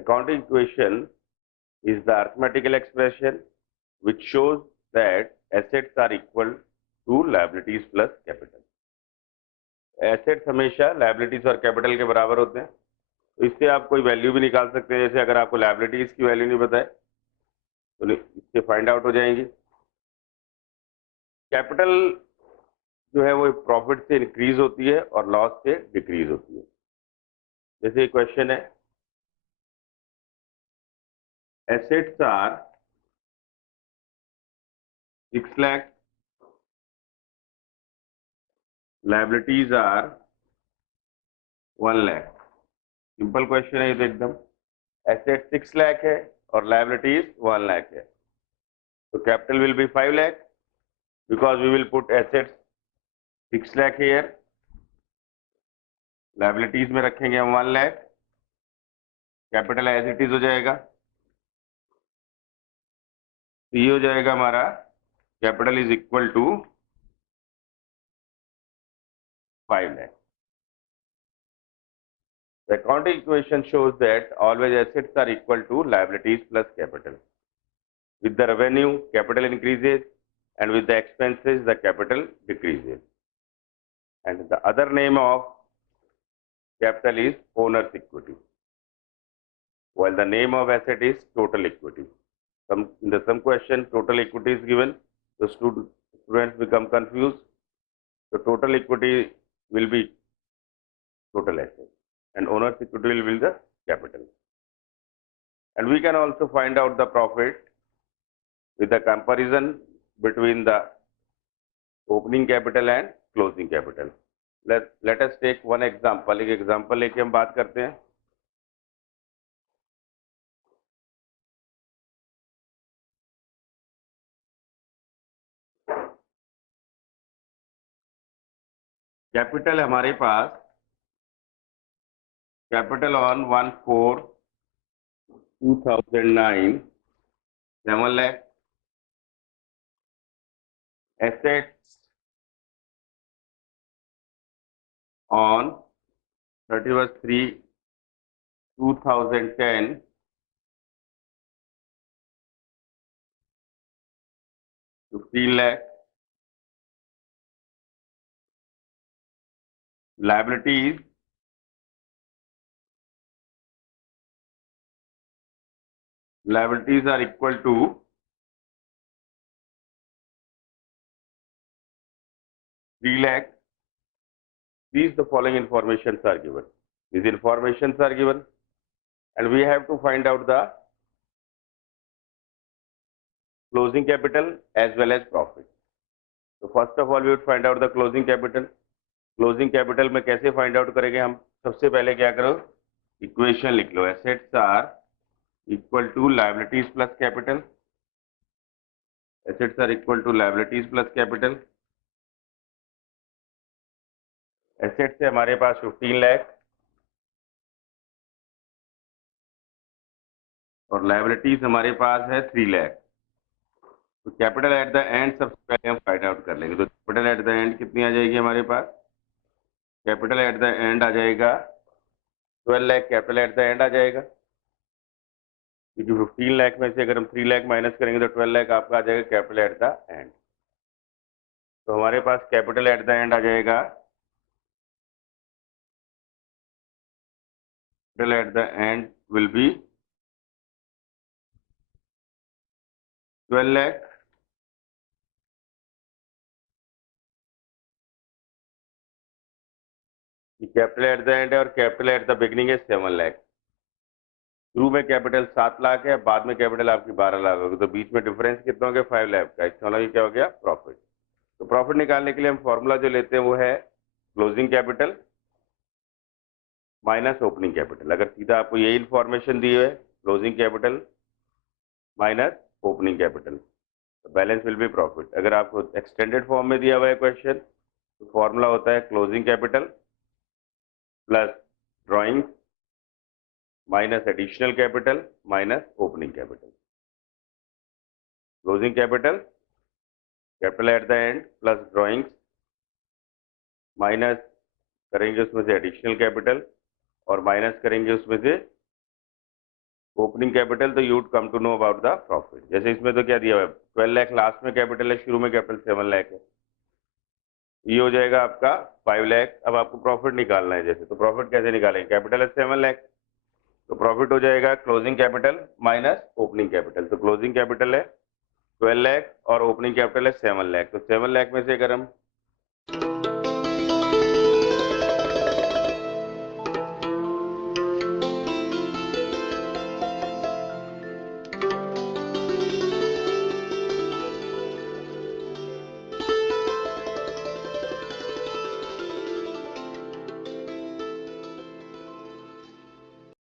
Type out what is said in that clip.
Accounting equation is the arithmetical expression which shows that assets are equal to liabilities plus capital. Assets हमेशा लायबिलिटीज और कैपिटल के बराबर होते हैं, तो इससे आप कोई वैल्यू भी निकाल सकते हैं। जैसे अगर आपको लायबिलिटीज की वैल्यू नहीं बताए तो इससे फाइंड आउट हो जाएंगी। कैपिटल जो है वो प्रॉफिट से इंक्रीज होती है और लॉस से डिक्रीज होती है। जैसे क्वेश्चन है, assets are 6 lakh, liabilities are 1 lakh. Simple question है ये तो एकदम। एसेट 6 लाख है और लायबिलिटीज 1 लाख है, तो capital will be 5 lakh because we will put assets 6 lakh here, liabilities में रखेंगे हम 1 lakh, capital as it is हो जाएगा। तो ये हो जाएगा हमारा capital is equal to 5 lakh. The accounting equation shows that always assets are equal to liabilities plus capital. With the revenue, capital increases, and with the expenses, the capital decreases. And the other name of capital is owner's equity, while the name of asset is total equity. In some question, total equity is given, the students become confused. So total equity will be total asset, and owner's equity will be the capital. And we can also find out the profit with the comparison between the opening capital and closing capital. Let us take one example. एक example लेके हम बात करते हैं। Capital हमारे पास capital on 1/4/2009 7 lakh, assets on 31/3/2010 15 lakh, liabilities are equal to 3 lakh. These the following informations are given. These informations are given, and we have to find out the closing capital as well as profit. So first of all, we would find out the closing capital. Closing capital में कैसे find out करेंगे हम? सबसे पहले क्या करो, इक्वेशन लिख लो। Assets are equal to liabilities plus capital. Assets are equal to liabilities plus capital. Assets है हमारे पास 15 लाख और लायबिलिटीज हमारे पास है 3 लाख। तो कैपिटल एट द एंड सबसे पहले हम फाइंड आउट कर लेंगे। तो कैपिटल एट द एंड कितनी आ जाएगी हमारे पास? कैपिटल एट द एंड आ जाएगा 12 lakh. Capital at the end आ जाएगा, क्योंकि 15 लाख में से अगर हम 3 लाख माइनस करेंगे तो 12 लाख आपका आ जाएगा कैपिटल एट द एंड। तो हमारे पास कैपिटल एट द एंड आ जाएगा, capital at the and will be 12 lakh. Capital at the and है और कैपिटल एट द बिगिनिंग है 7 लाख। शुरू में कैपिटल 7 लाख है, बाद में कैपिटल आपकी 12 लाख होगी, तो बीच में डिफरेंस कितना हो गया? 5 लाख का। इसका मतलब क्या हो गया? प्रॉफिट। तो प्रॉफिट निकालने के लिए हम फॉर्मूला जो लेते हैं वो है closing capital minus opening capital. अगर सीधा आपको यही इंफॉर्मेशन दी है, closing capital minus opening capital, तो बैलेंस विल बी प्रॉफिट। अगर आपको एक्सटेंडेड फॉर्म में दिया हुआ है क्वेश्चन, तो फॉर्मूला होता है closing capital plus drawing minus additional capital minus opening capital. Closing capital, capital at the and plus drawings minus करेंगे उसमें से एडिशनल कैपिटल और माइनस करेंगे उसमें से ओपनिंग कैपिटल तो you'd come to know about the profit. जैसे इसमें तो क्या दिया हुआ है, 12 लाख लास्ट में कैपिटल है, शुरू में कैपिटल 7 लाख है। ये हो जाएगा आपका 5 लाख। अब आपको प्रॉफिट निकालना है, जैसे तो प्रॉफिट कैसे निकालेंगे, कैपिटल है 7 लाख, तो प्रॉफिट हो जाएगा closing capital minus opening capital. तो क्लोजिंग कैपिटल है 12 लाख और ओपनिंग कैपिटल है 7 लाख। तो 7 लाख में से अगर हम